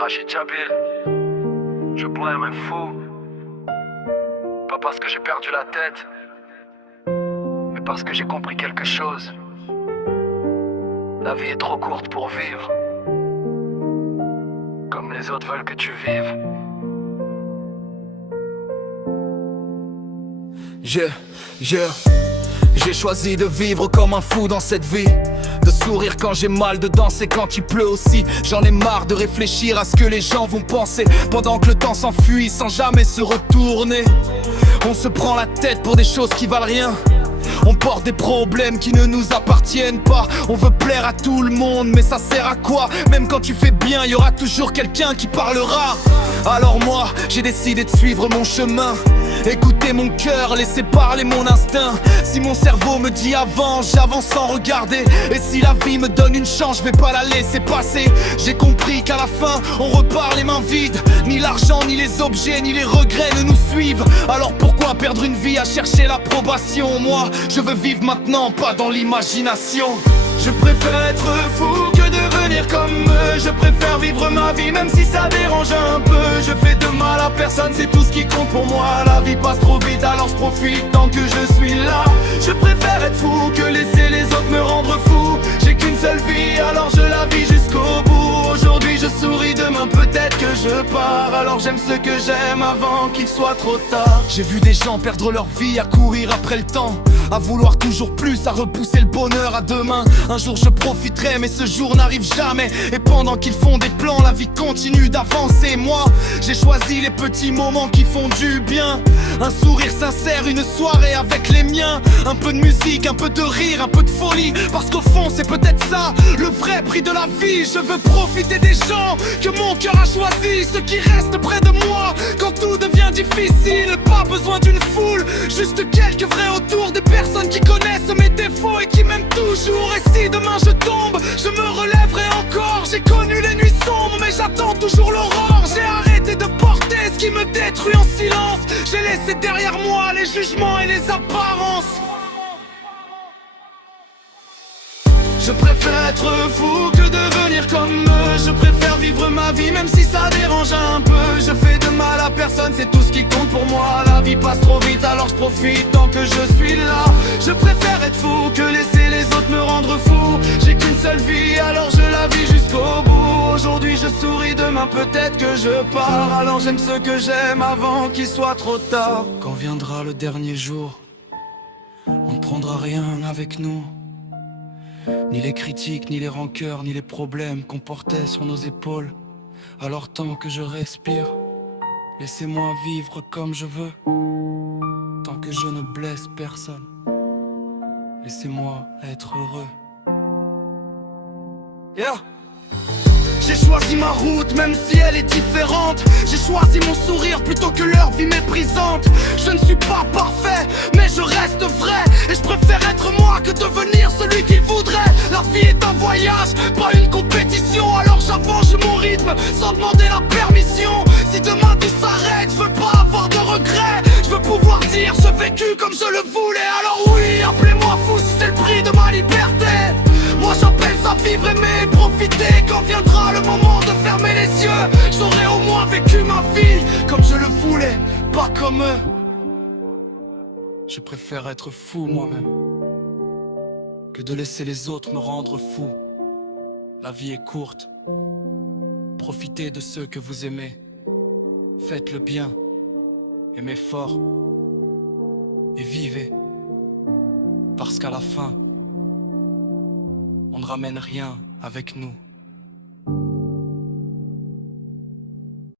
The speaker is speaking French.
Rachid Jabil, je bois un fou. Pas parce que j'ai perdu la tête, mais parce que j'ai compris quelque chose. La vie est trop courte pour vivre comme les autres veulent que tu vives. J'ai choisi de vivre comme un fou dans cette vie, de sourire quand j'ai mal, de danser quand il pleut aussi. J'en ai marre de réfléchir à ce que les gens vont penser, pendant que le temps s'enfuit sans jamais se retourner. On se prend la tête pour des choses qui valent rien. On porte des problèmes qui ne nous appartiennent pas. On veut plaire à tout le monde, mais ça sert à quoi? Même quand tu fais bien, y aura toujours quelqu'un qui parlera. Alors moi, j'ai décidé de suivre mon chemin, écouter mon cœur, laisser parler mon instinct. Si mon cerveau me dit avance, j'avance sans regarder. Et si la vie me donne une chance, je vais pas la laisser passer. J'ai compris qu'à la fin, on repart les mains vides. Ni l'argent, ni les objets, ni les regrets ne nous suivent. Alors pourquoi perdre une vie à chercher l'approbation? Moi, je veux vivre maintenant, pas dans l'imagination. Je préfère être fou que devenir comme eux. Je préfère vivre ma vie même si ça dérange un peu. Je fais de mal à personne, c'est tout ce qui compte pour moi. La vie passe trop vite, alors je profite tant que je suis là. Je préfère être fou que laisser les autres me rendre fou. J'ai qu'une seule vie, alors je la vis jusqu'au bout. Aujourd'hui je souris, demain peut-être que je pars. Alors j'aime ce que j'aime avant qu'il soit trop tard. J'ai vu des gens perdre leur vie à courir après le temps, à vouloir toujours plus, à repousser le bonheur à demain. Un jour je profiterai, mais ce jour n'arrive jamais. Et pendant qu'ils font des plans, la vie continue d'avancer. Moi, j'ai choisi les petits moments qui font du bien. Un sourire sincère, une soirée avec les miens. Un peu de musique, un peu de rire, un peu de folie. Parce qu'au fond c'est peut-être ça, le vrai prix de la vie. Je veux profiter des gens que mon cœur a choisis, ceux qui restent près de moi quand tout devient difficile. Pas besoin d'une foule, juste quelques vrais autour. Des personnes qui connaissent mes défauts et qui m'aiment toujours. Et si demain je tombe, je me relèverai encore. J'ai connu les nuits sombres, mais j'attends toujours l'aurore. J'ai arrêté de porter ce qui me détruit en silence. J'ai laissé derrière moi les jugements et les apparences. Je préfère être fou que devenir comme eux. Je préfère vivre ma vie même si ça dérange un peu. Je fais de mal à personne, c'est tout ce qui compte pour moi. La vie passe trop vite, alors je profite tant que je suis là. Je préfère être fou que laisser les autres me rendre fou. J'ai qu'une seule vie, alors je la vis jusqu'au bout. Aujourd'hui je souris, demain peut-être que je pars. Alors j'aime ce que j'aime avant qu'il soit trop tard. Quand viendra le dernier jour, on ne prendra rien avec nous. Ni les critiques, ni les rancœurs, ni les problèmes qu'on portait sur nos épaules. Alors tant que je respire, laissez-moi vivre comme je veux. Tant que je ne blesse personne, laissez-moi être heureux. Yeah. J'ai choisi ma route même si elle est différente. J'ai choisi mon sourire plutôt que leur vie méprisante. Je ne suis pas parfait mais je reste vrai. Et je préfère être moi que devenir celui qu'ils voudraient. La vie est un voyage, pas une compétition. Alors j'avance mon rythme sans demander la permission. Si demain tout s'arrête, je veux pas avoir de regrets. Je veux pouvoir dire j'ai vécu comme je le voulais. Alors oui, appelez-moi fou si c'est le prix de ma liberté. Moi j'appelle ça vivre, aimer, profiter. Quand viendra le moment de fermer les yeux, j'aurai au moins vécu ma vie comme je le voulais, pas comme eux. Je préfère être fou moi-même que de laisser les autres me rendre fou. La vie est courte, profitez de ceux que vous aimez. Faites le bien, aimez fort et vivez. Parce qu'à la fin, on ne ramène rien avec nous.